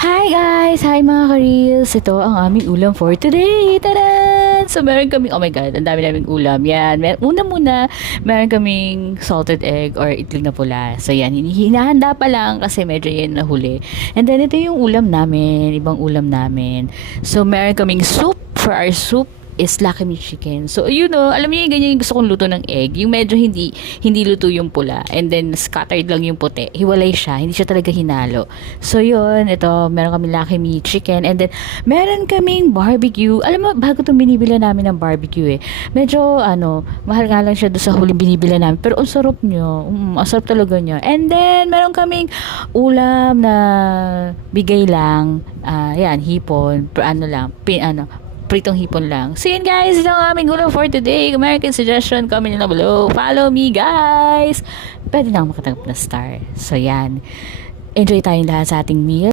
Hi guys! Hi mga ka-reels! Ito ang aming ulam for today! Tadan! So meron kaming, oh my god, ang dami naming ulam. Yan, una meron kaming salted egg or itlog na pula. So yan, hinahanda pa lang kasi medyo yan nahuli. And then ito yung ulam namin, ibang ulam namin. So meron kaming soup. For our soup is Lucky Me Chicken. So, you know, alam niyo yung ganyan yung gusto kong luto ng egg. Yung medyo hindi luto yung pula. And then, scattered lang yung puti. Hiwalay siya. Hindi siya talaga hinalo. So, yun. Ito, meron kami Lucky Me Chicken. And then, meron kaming barbecue. Alam mo, bago itong binibila namin ng barbecue eh. Medyo, mahal nga lang siya doon sa huling binibila namin. Pero, ang sarap niya. Ang sarap talaga niya. And then, meron kaming ulam na bigay lang. Yan, hipon. Pritong hipon lang. So yun guys, ito ang aming ulam for today. American suggestion, comment nyo na below. Follow me guys! Pwede na ako makatanggap na star. So yan. Enjoy tayong lahat sa ating meal.